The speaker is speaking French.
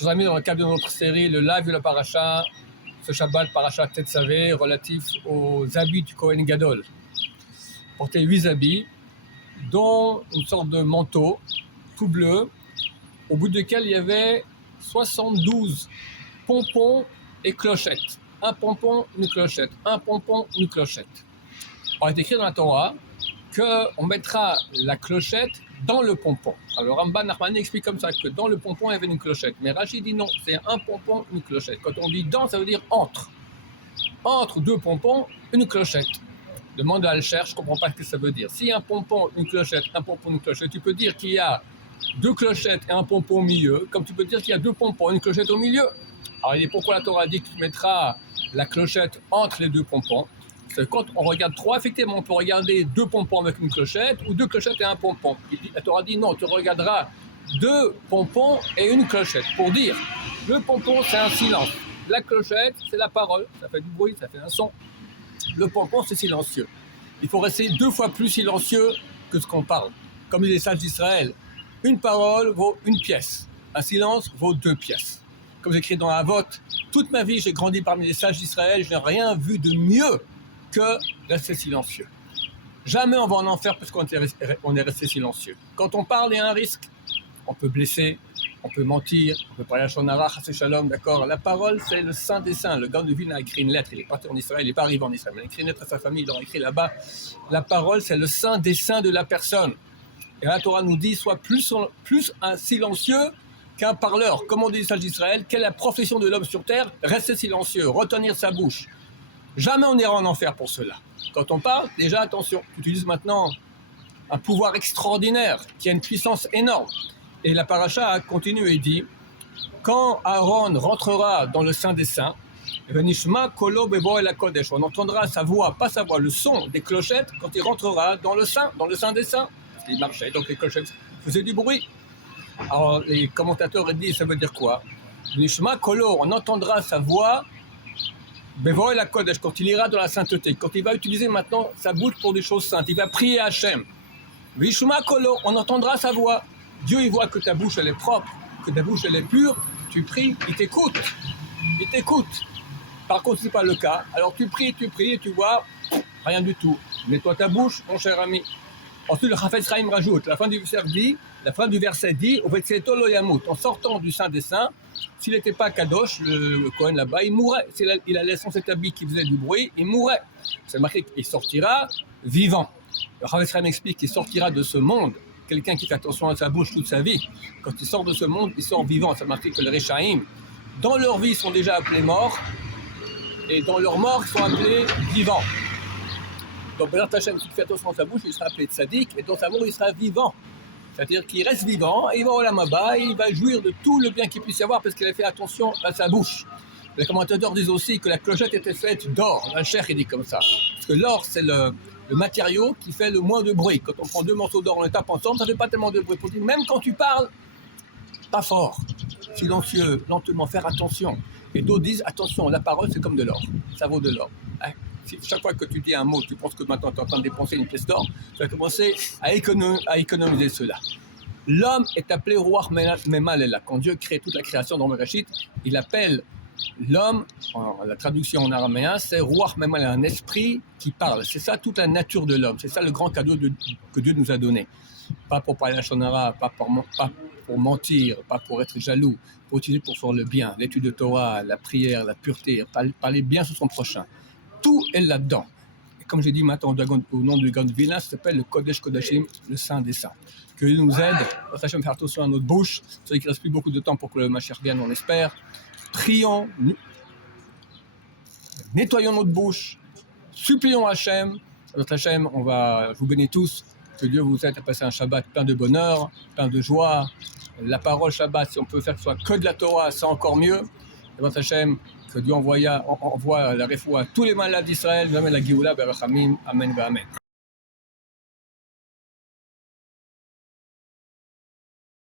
Chers amis, dans le cadre de notre série, le live de la paracha, ce Shabbat, paracha Tetzavé, relatif aux habits du Kohen Gadol. Porter 8 habits, dont une sorte de manteau, tout bleu, au bout duquel il y avait 72 pompons et clochettes. Un pompon, une clochette, un pompon, une clochette. On est écrit dans la Torah qu'on mettra la clochette dans le pompon. Alors Ramban Nachmani explique comme ça que dans le pompon il y avait une clochette. Mais Rashi dit non, c'est un pompon, une clochette. Quand on dit dans, ça veut dire entre. Entre deux pompons, une clochette. Demande à Alcher, je ne comprends pas ce que ça veut dire. S'il y a un pompon, une clochette, un pompon, une clochette, tu peux dire qu'il y a deux clochettes et un pompon au milieu, comme tu peux dire qu'il y a deux pompons et une clochette au milieu. Alors il est pourquoi la Torah dit que tu mettras la clochette entre les deux pompons. C'est quand on regarde trois, effectivement, on peut regarder deux pompons avec une clochette ou deux clochettes et un pompon. La Torah dit non, tu regarderas deux pompons et une clochette. Pour dire, le pompon, c'est un silence. La clochette, c'est la parole. Ça fait du bruit, ça fait un son. Le pompon, c'est silencieux. Il faut rester 2 fois plus silencieux que ce qu'on parle. Comme disent les sages d'Israël, une parole vaut une pièce. Un silence vaut 2 pièces. Comme j'écris dans Avot, toute ma vie, j'ai grandi parmi les sages d'Israël. Je n'ai rien vu de mieux que rester silencieux. Jamais on va en enfer parce qu'on est resté silencieux. Quand on parle, il y a un risque. On peut blesser, on peut mentir, on peut parler à Shonara, Chassé Shalom, d'accord. La parole, c'est le saint des saints. Le gars de Vilna a écrit une lettre, il est parti en Israël, il n'est pas arrivé en Israël. Il a écrit une lettre à sa famille, il leur a écrit là-bas. La parole, c'est le saint des saints de la personne. Et la Torah nous dit, sois plus un silencieux qu'un parleur. Comme on dit les sages d'Israël, quelle est la profession de l'homme sur terre? Rester silencieux, retenir sa bouche. Jamais on ira en enfer pour cela. Quand on parle, déjà attention, tu utilises maintenant un pouvoir extraordinaire qui a une puissance énorme. Et la paracha continue et dit, quand Aaron rentrera dans le Saint des Saints, on entendra sa voix, pas sa voix, le son des clochettes quand il rentrera dans le Saint des Saints. Parce qu'il marchait, donc les clochettes faisaient du bruit. Alors les commentateurs disent, ça veut dire quoi? On entendra sa voix, quand il ira dans la sainteté, quand il va utiliser maintenant sa bouche pour des choses saintes, il va prier à Hachem. On entendra sa voix. Dieu, il voit que ta bouche, elle est propre, que ta bouche, elle est pure, tu pries, il t'écoute. Il t'écoute. Par contre, ce n'est pas le cas. Alors tu pries, et tu vois, rien du tout. Nettoie ta bouche, mon cher ami. Ensuite, le Chafetz Chaim rajoute, la fin du verset dit, en sortant du Saint des Saints, s'il n'était pas Kadosh, le Kohen là-bas, il mourrait. S'il a laissé cet habit qui faisait du bruit, il mourrait. C'est marqué qu'il sortira vivant. Le Chafetz Chaim explique qu'il sortira de ce monde. Quelqu'un qui fait attention à sa bouche toute sa vie, quand il sort de ce monde, il sort vivant. Ça marque que les Réchaïm, dans leur vie, ils sont déjà appelés morts, et dans leur mort, ils sont appelés vivants. Donc, Bézat Hachem, qui fait attention à sa bouche, il sera appelé tzaddik, et dans sa mort, il sera vivant. C'est-à-dire qu'il reste vivant, et il va au Lamaba, et il va jouir de tout le bien qu'il puisse y avoir, parce qu'il a fait attention à sa bouche. Les commentateurs disent aussi que la clochette était faite d'or. Un cher, il dit comme ça. Parce que l'or, c'est le matériau qui fait le moins de bruit. Quand on prend 2 morceaux d'or, on les tape ensemble, ça ne fait pas tellement de bruit. Même quand tu parles, pas fort, silencieux, lentement, faire attention. Et d'autres disent, attention, la parole, c'est comme de l'or. Ça vaut de l'or. Si chaque fois que tu dis un mot, tu penses que maintenant tu es en train de dépenser une pièce d'or, tu vas commencer à économiser cela. L'homme est appelé Ruach Memalela. Quand Dieu crée toute la création dans Bereshit, il appelle l'homme, la traduction en araméen, c'est Ruach Memalela, un esprit qui parle. C'est ça toute la nature de l'homme. C'est ça le grand cadeau que Dieu nous a donné. Pas pour parler à Shonara, pas pour mentir, pas pour être jaloux, pour utiliser pour faire le bien, l'étude de Torah, la prière, la pureté, parler bien sur son prochain. Tout est là-dedans. Et comme j'ai dit maintenant au nom du Grand Vilna, ça s'appelle le Kodesh Kodashim, le Saint des Saints. Que Dieu nous aide, Hachem faire attention à notre bouche. C'est vrai qu'il ne reste plus beaucoup de temps pour que le Mashiach vienne, on espère. Prions, nettoyons notre bouche, supplions Hachem. Notre Hachem, je vous bénis tous. Que Dieu vous aide à passer un Shabbat plein de bonheur, plein de joie. La parole Shabbat, si on peut faire que ce soit que de la Torah, c'est encore mieux. Et votre Hachem, que Dieu envoie la réfoua à tous les malades d'Israël, même la Géoula, Berachamim, Amen, Amen.